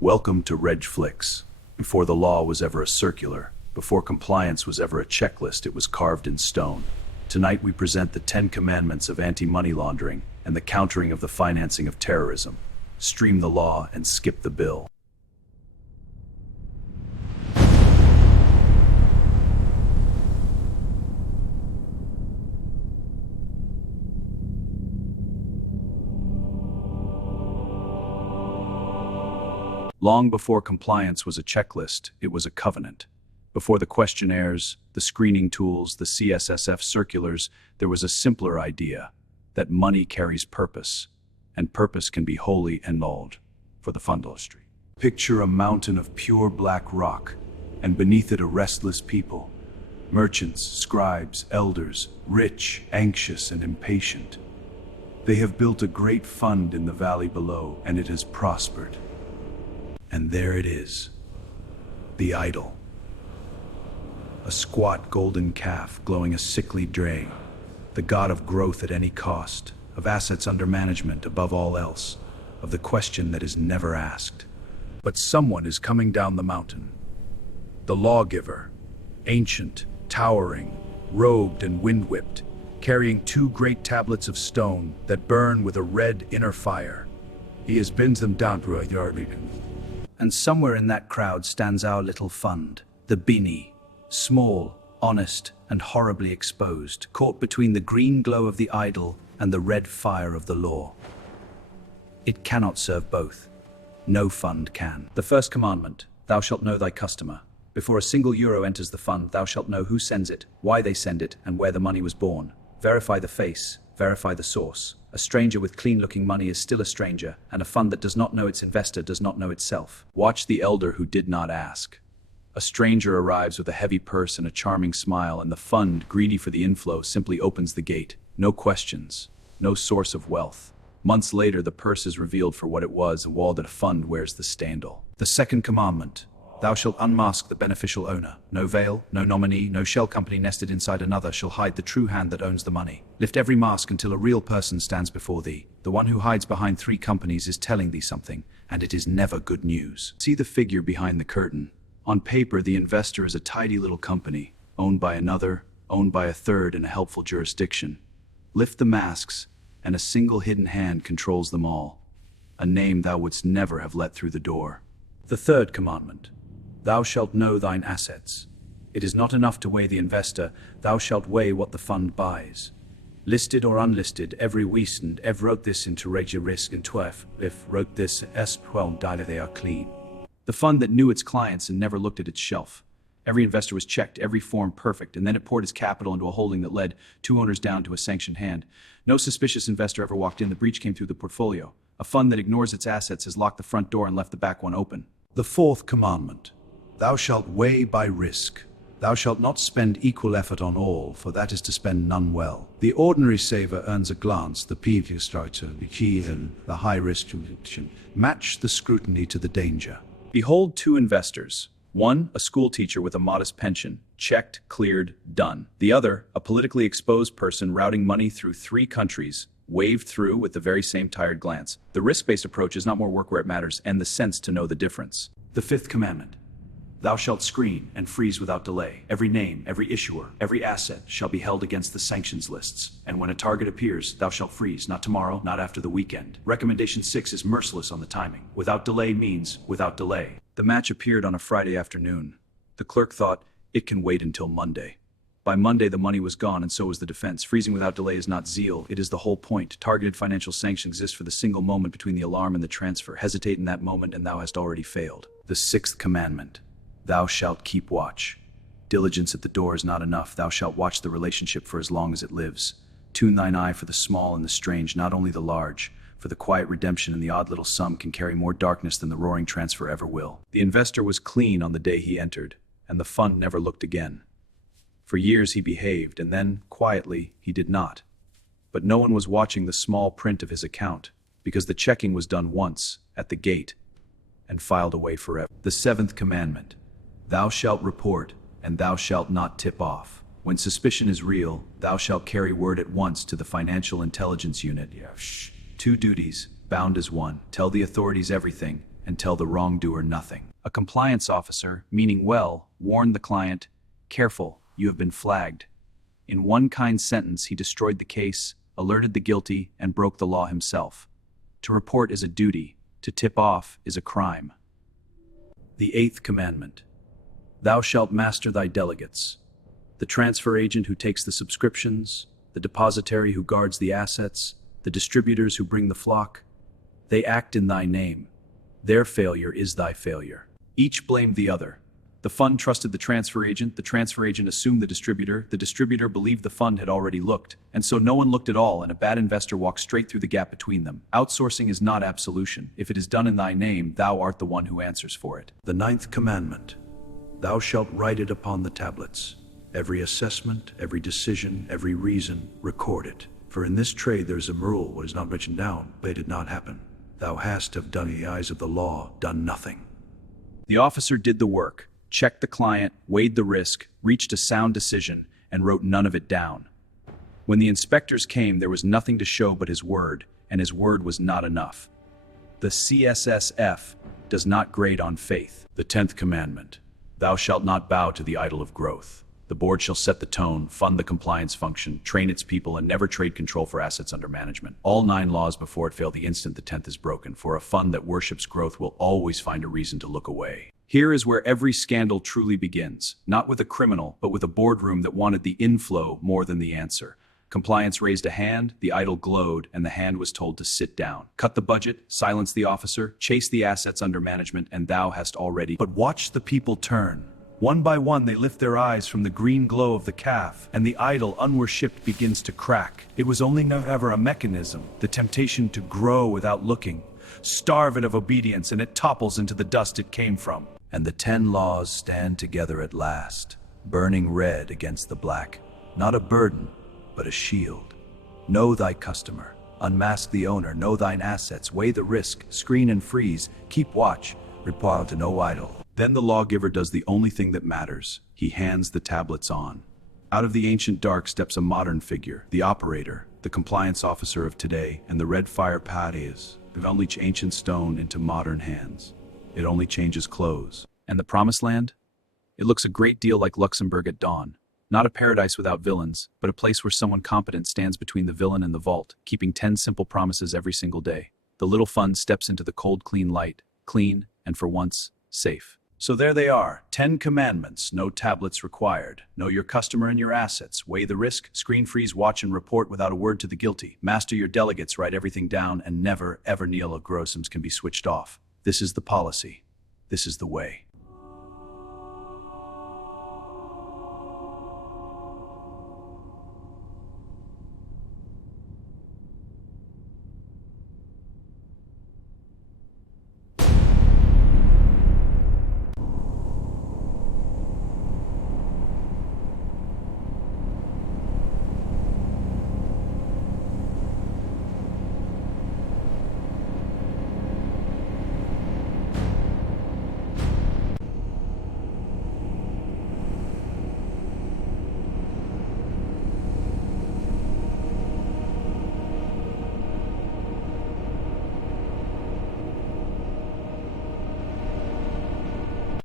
Welcome to REG-FLIX. Before the law was ever a circular, before compliance was ever a checklist, it was carved in stone. Tonight we present the 10 commandments of anti-money laundering and the countering of the financing of terrorism. Stream the law and skip the bill. Long before compliance was a checklist, it was a covenant. Before the questionnaires, the screening tools, the CSSF circulars, there was a simpler idea, that money carries purpose, and purpose can be wholly annulled for the fund industry. Picture a mountain of pure black rock, and beneath it a restless people. Merchants, scribes, elders, rich, anxious, and impatient. They have built a great fund in the valley below, and it has prospered. And there it is, the idol. A squat golden calf glowing a sickly day, the god of growth at any cost, of assets under management above all else, of the question that is never asked. But someone is coming down the mountain. The Lawgiver, ancient, towering, robed and wind-whipped, carrying 2 great tablets of stone that burn with a red inner fire. He has bends them down to a yard. And somewhere in that crowd stands our little fund, the Bini, small, honest, and horribly exposed, caught between the green glow of the idol and the red fire of the law. It cannot serve both. No fund can. The first commandment, thou shalt know thy customer. Before a single euro enters the fund, thou shalt know who sends it, why they send it, and where the money was born. Verify the face, verify the source. A stranger with clean-looking money is still a stranger, and a fund that does not know its investor does not know itself. Watch the elder who did not ask. A stranger arrives with a heavy purse and a charming smile, and the fund, greedy for the inflow, simply opens the gate. No questions, no source of wealth. Months later, the purse is revealed for what it was, a wall that a fund wears the standal. The second commandment, thou shalt unmask the beneficial owner. No veil, no nominee, no shell company nested inside another shall hide the true hand that owns the money. Lift every mask until a real person stands before thee. The one who hides behind 3 companies is telling thee something, and it is never good news. See the figure behind the curtain. On paper, the investor is a tidy little company, owned by another, owned by a third in a helpful jurisdiction. Lift the masks, and a single hidden hand controls them all. A name thou wouldst never have let through the door. The third commandment. Thou shalt know thine assets. It is not enough to weigh the investor, thou shalt weigh what the fund buys. Listed or unlisted, every weekend, ev wrote this into REG-FLIX and TEF, if wrote this S12 they are clean. The fund that knew its clients and never looked at its shelf. Every investor was checked, every form perfect, and then it poured its capital into a holding that led 2 owners down to a sanctioned hand. No suspicious investor ever walked in, the breach came through the portfolio. A fund that ignores its assets has locked the front door and left the back one open. The fourth commandment. Thou shalt weigh by risk. Thou shalt not spend equal effort on all, for that is to spend none well. The ordinary saver earns a glance, the previous structure, the key, and the high-risk match the scrutiny to the danger. Behold 2 investors. One, a school teacher with a modest pension, checked, cleared, done. The other, a politically exposed person routing money through 3 countries, waved through with the very same tired glance. The risk-based approach is not more work where it matters, and the sense to know the difference. The fifth commandment. Thou shalt screen and freeze without delay. Every name, every issuer, every asset shall be held against the sanctions lists. And when a target appears, thou shalt freeze, not tomorrow, not after the weekend. Recommendation 6 is merciless on the timing. Without delay means without delay. The match appeared on a Friday afternoon. The clerk thought, it can wait until Monday. By Monday, the money was gone, and so was the defense. Freezing without delay is not zeal, it is the whole point. Targeted financial sanction exists for the single moment between the alarm and the transfer. Hesitate in that moment, and thou hast already failed. The 6th commandment. Thou shalt keep watch. Diligence at the door is not enough. Thou shalt watch the relationship for as long as it lives. Tune thine eye for the small and the strange, not only the large, for the quiet redemption and the odd little sum can carry more darkness than the roaring transfer ever will. The investor was clean on the day he entered, and the fund never looked again. For years he behaved, and then, quietly, he did not. But no one was watching the small print of his account, because the checking was done once, at the gate, and filed away forever. The 7th commandment. Thou shalt report, and thou shalt not tip off. When suspicion is real, thou shalt carry word at once to the Financial Intelligence Unit. 2 duties, bound as one. Tell the authorities everything, and tell the wrongdoer nothing. A compliance officer, meaning well, warned the client, "Careful, you have been flagged." In one kind sentence, he destroyed the case, alerted the guilty, and broke the law himself. To report is a duty, to tip off is a crime. The eighth commandment. Thou shalt master thy delegates. The transfer agent who takes the subscriptions, the depositary who guards the assets, the distributors who bring the flock. They act in thy name. Their failure is thy failure. Each blamed the other. The fund trusted the transfer agent assumed the distributor believed the fund had already looked, and so no one looked at all, and a bad investor walked straight through the gap between them. Outsourcing is not absolution. If it is done in thy name, thou art the one who answers for it. The ninth commandment. Thou shalt write it upon the tablets. Every assessment, every decision, every reason, record it. For in this trade there is a rule, what is not written down, but it did not happen. Thou hast have done in the eyes of the law, done nothing. The officer did the work, checked the client, weighed the risk, reached a sound decision, and wrote none of it down. When the inspectors came, there was nothing to show but his word, and his word was not enough. The CSSF does not grade on faith. The 10th commandment. Thou shalt not bow to the idol of growth. The board shall set the tone, fund the compliance function, train its people, and never trade control for assets under management. All 9 laws before it fail the instant the 10th is broken, for a fund that worships growth will always find a reason to look away. Here is where every scandal truly begins, not with a criminal, but with a boardroom that wanted the inflow more than the answer. Compliance raised a hand, the idol glowed, and the hand was told to sit down. Cut the budget, silence the officer, chase the assets under management, and thou hast already. But watch the people turn. One by one they lift their eyes from the green glow of the calf, and the idol unworshipped begins to crack. It was only never a mechanism, the temptation to grow without looking. Starve it of obedience, and it topples into the dust it came from. And the 10 laws stand together at last, burning red against the black. Not a burden, but a shield. Know thy customer, unmask the owner, know thine assets, weigh the risk, screen and freeze, keep watch, report to no idol. Then the lawgiver does the only thing that matters. He hands the tablets on. Out of the ancient dark steps a modern figure, the operator, the compliance officer of today, and the red fire patties. They've unleashed ancient stone into modern hands. It only changes clothes. And the promised land? It looks a great deal like Luxembourg at dawn. Not a paradise without villains, but a place where someone competent stands between the villain and the vault, keeping 10 simple promises every single day. The little fund steps into the cold, clean light, clean, and for once, safe. So there they are, 10 commandments, no tablets required. Know your customer and your assets, weigh the risk, screen freeze, watch and report without a word to the guilty. Master your delegates, write everything down, and never, ever kneel of grossums can be switched off. This is the policy. This is the way.